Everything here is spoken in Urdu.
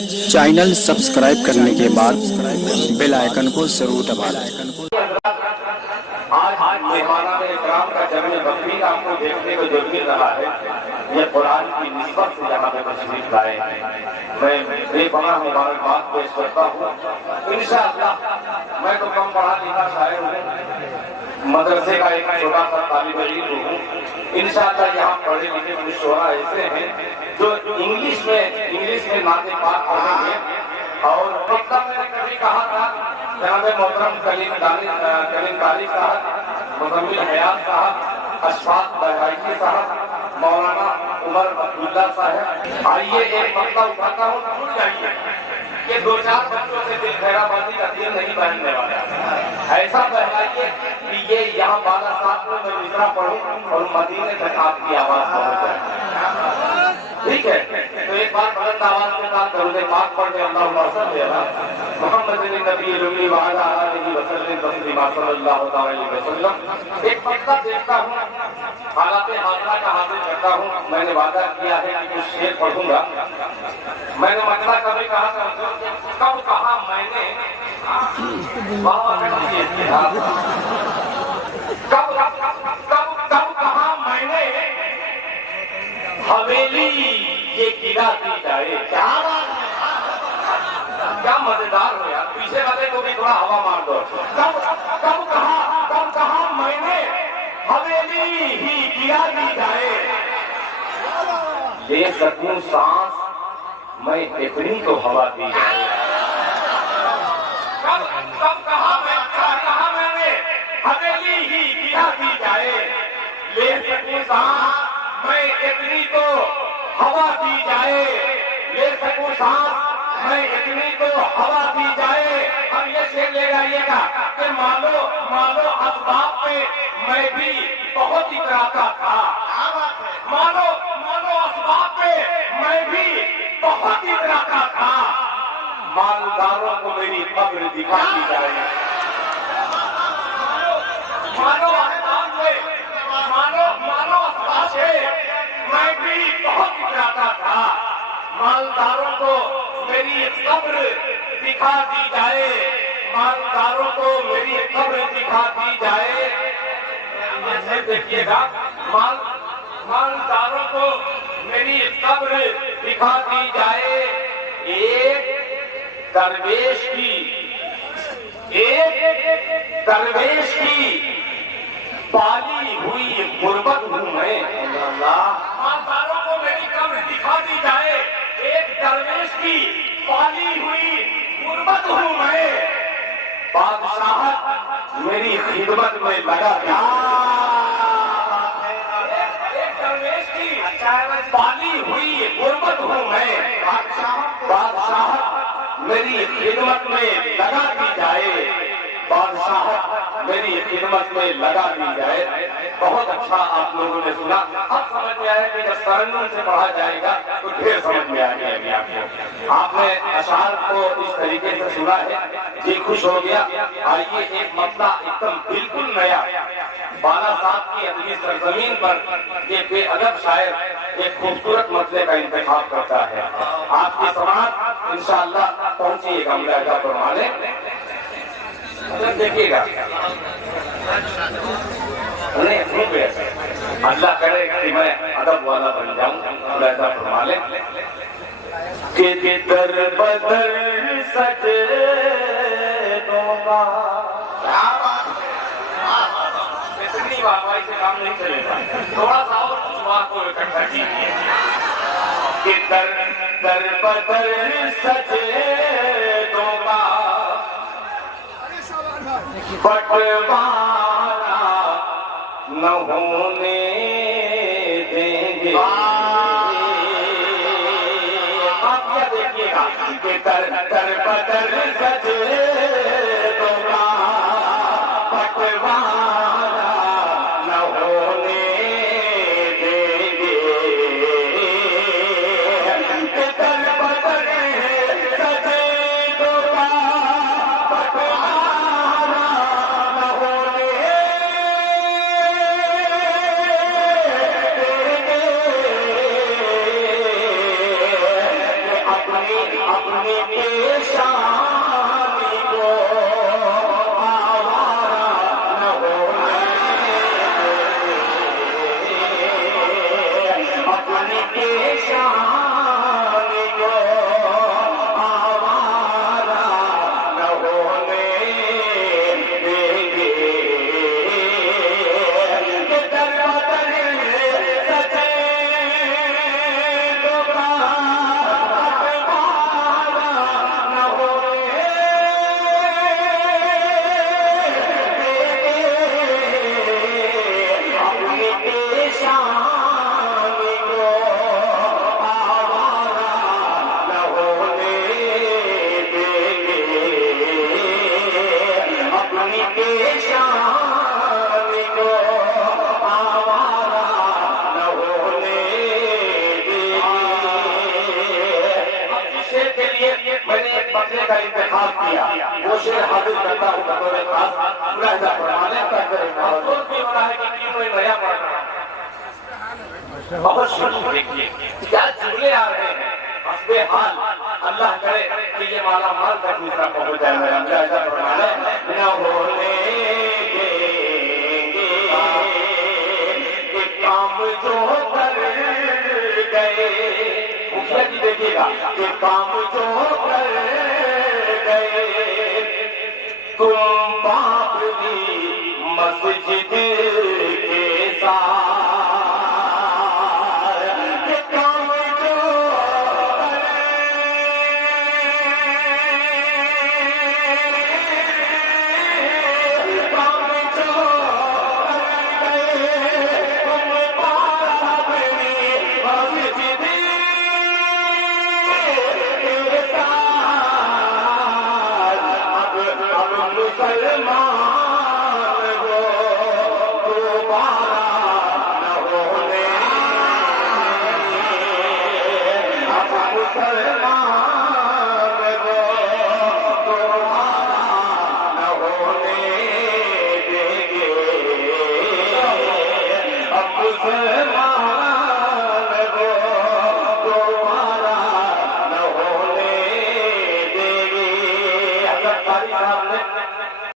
چینل سبسکرائب کرنے کے بعد بیل آئیکن کو ضرور دبا دیں۔ آج مہمانان اکرام کا جمع بخیر آپ کو دیکھنے کو جو مل رہا ہے یہ قرآن کی نسبت سے یہاں پہ تشریف لائے ہیں۔ میں بے پناہ مبارکباد پیش کرتا ہوں۔ انشاءاللہ میں تو کم پڑھا لکھا شاعر ہوں، مدرسے کا ایک چھوٹا سا طالب علم ہوں۔ انشاءاللہ یہاں پڑھے لکھے کچھ شعراء ایسے ہیں جو انگلش میں نعت پاک پڑھیں گے۔ اور مطلب میں نے کبھی کہا تھا جناب محترم کلیم قاری صاحب، مزمل حیات صاحب، اشفاق بہرائچی صاحب، مولانا عمر عبداللہ صاحب، آئیے ایک مطلب اٹھاتا ہوں، سن جائیے کہ دو چار بچوں سے دل خیرہ بازی کا دل نہیں بہننے والا، ایسا بہرائیے کہ یہ یہاں بالا ساتھ میں مصرع پڑھوں اور مدینے تک آپ کی آواز پہنچ جائے۔ ٹھیک ہے تو ایک بار بلند آواز کے ساتھ درود پاک پڑھ کے اللہم صلی علی محمد النبی الامی وعلی آلہ وسلم تسلیما صلی اللہ علیہ وسلم۔ ایک مطلب دیکھتا ہوں، حالات حاضرہ کا حاضر کرتا ہوں۔ میں نے وعدہ کیا ہے کہ کچھ شعر پڑھوں گا۔ میں نے مطلب کبھی کہا تھا کب کہا میں نے کب کہا میں نے حویلی یہ گرا دی جائے۔ کیا مزیدار ہو یار، پیچھے والے کو بھی تھوڑا ہوا مار دو۔ کب کہا میں نے حویلی ہی گرا دی جائے، لے سکوں سانس میں اتنی تو ہوا دی جائے۔ کب کہا میں نے حویلی ہی گرا دی جائے، لے سکوں سانس میں اتنی تو ہوا دی جائے، لے سکوں سانس میں اتنی تو ہوا دی جائے۔ اب یہ شعر لے جائیے گا کہ مانو اسباب پہ میں بھی بہت اتراتا تھا، مانو اسباب پہ میں بھی بہت اتراتا تھا، مالداروں کو میری قبر دکھا دی جائے۔ مانو اسباب پہ میں بھی بہت اتراتا تھا، مالداروں کو میری قبر دکھا دی جائے، مالداروں کو میری قبر دکھا دی جائے۔ یہ دیکھیے گا، مالداروں کو میری قبر دکھا دی جائے۔ ایک درویش کی پالی ہوئی غربت ہوں میں، مالداروں کو میری قبر دکھا دی جائے۔ ایک درویش کی پالی ہوئی غربت ہوں میں، بادشاہت میری خدمت میں لگا دی۔ ایک درویش کی پالی ہوئی غربت ہوں میں، بادشاہت میری خدمت میں لگا دی جائے، بادشاہت میری خدمت میں لگا دی جائے۔ بہت اچھا آپ لوگوں نے سنا۔ اب سمجھ میں آیا کہ جب ترنم سے پڑھا جائے گا تو ڈھیر سمجھ میں آ گیا ابھی آپ نے اشعار کو اس طریقے سے سنا ہے، جی خوش ہو گیا۔ آئیے ایک مسئلہ ایک دم بالکل نیا، بالا صاحب کی اپنی سرزمین پر یہ بے ادب شاعر ایک خوبصورت مسئلے کا انتخاب کرتا ہے۔ آپ کی سماعت انشاءاللہ پہنچیے گا ملاحظہ فرمانے۔ دیکھیے گا اللہ کرے کہ میں ادب والا بن جاؤں، ملاحظہ فرما لیں کہ در بدر سجے دوگا۔ اتنی واقعی سے کام نہیں چلے گا، تھوڑا سا اور کچھ بات کو اکٹھا کیجیے کہ در بدر سجے دوگا، بٹوارا نہ ہونے دیں گے۔ آپ کیا دیکھیے گا کہ در بدر سجے دوگا، بٹوارا نہ ہونے دیں گے۔ در بدر سجے دوگا، بٹوارا نہ ہونے دیں گے۔ اپنی پیشانی کو آوارہ نہ ہونے دیں، اپنی پیشانی کو آوارہ نہ ہونے دیں گے، کہ در بدر سجے کا انتخاب کیا، وہ شعر حاضر کرتا ہوں بطور خاص ملاحظہ فرمانے کا کریں گا۔ افسوس بھی ہو رہا ہے کہ کیوں میں نیا پڑھ رہا ہوں۔ بہت شروع دیکھیے کیا جملے آ رہے ہیں، حسب حال اللہ کرے کہ یہ مالا مال تک دوسرا پہنچ جائے میرا ملاحظہ فرمانے نہ ہونے دیں گے کہ کام جو کر گئے، مکھیا جی دیکھیے گا کہ کام جو کر تم باپ دی مسجد کے ساتھ کہ کام جو کام جو تم باپ دی مسجد کے مسلمان ہو دوبارہ نہ ہونے، اب مسلمان